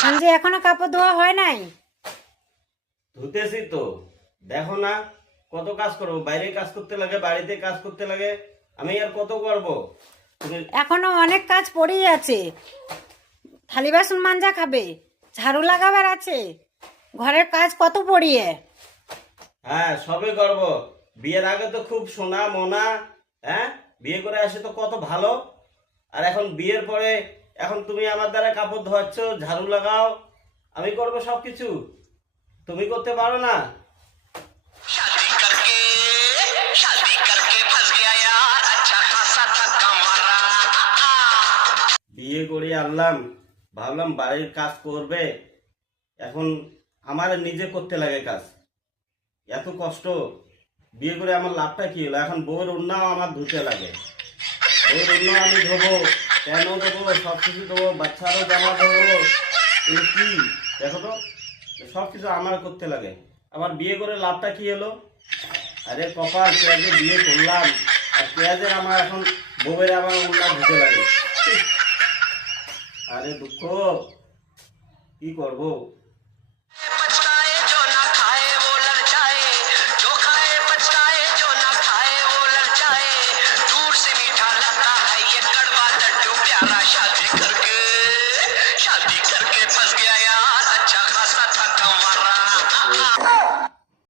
সঞ্জয় এখনো কাপড় ধোয়া হয় নাই? ধুতেছি তো, দেখো না কত কাজ করবো, বাইরে কাজ করতে লাগে, বাড়িতে কাজ করতে লাগে, আমি আর কত করবো? তুমি এখনো অনেক কাজ পড়েই আছে। থালি বাসন মাজা খাবে, ঝাড়ু লাগাবার আছে, ঘরের কাজ কত পড়িয়ে। হ্যাঁ সবই করবো। বিয়ের আগে তো খুব সোনা মোনা, হ্যাঁ বিয়ে করে আসে তো কত ভালো, আর এখন বিয়ের পরে এখন তুমি আমার দ্বারা কাপড় ধোয়াচ্ছ, ঝাড়ু লাগাও, আমি করবো সবকিছু, তুমি করতে পারো না? বিয়ে করে আনলাম, ভাবলাম বাড়ির কাজ করবে, এখন আমার নিজে করতে লাগে কাজ, এত কষ্ট। বিয়ে করে আমার লাভটা কি হলো? এখন বউয়ের ওড়নাও আমার ধুতে লাগে, বউয়ের ওড়নাও আমি ধোবো, প্যানও দেবো, সব কিছু দেবো, বাচ্চারও জামা দেবো, এগুলো কি দেখো তো, সব কিছু আমার করতে লাগে, আমার বিয়ে করে লাভটা কি হলো? আরে কপাল, পেঁয়াজে বিয়ে করলাম, আর পেঁয়াজের আমার এখন বউয়ের আমার ওড়না ধুতে লাগে। আরে দুঃখ, কি করবো?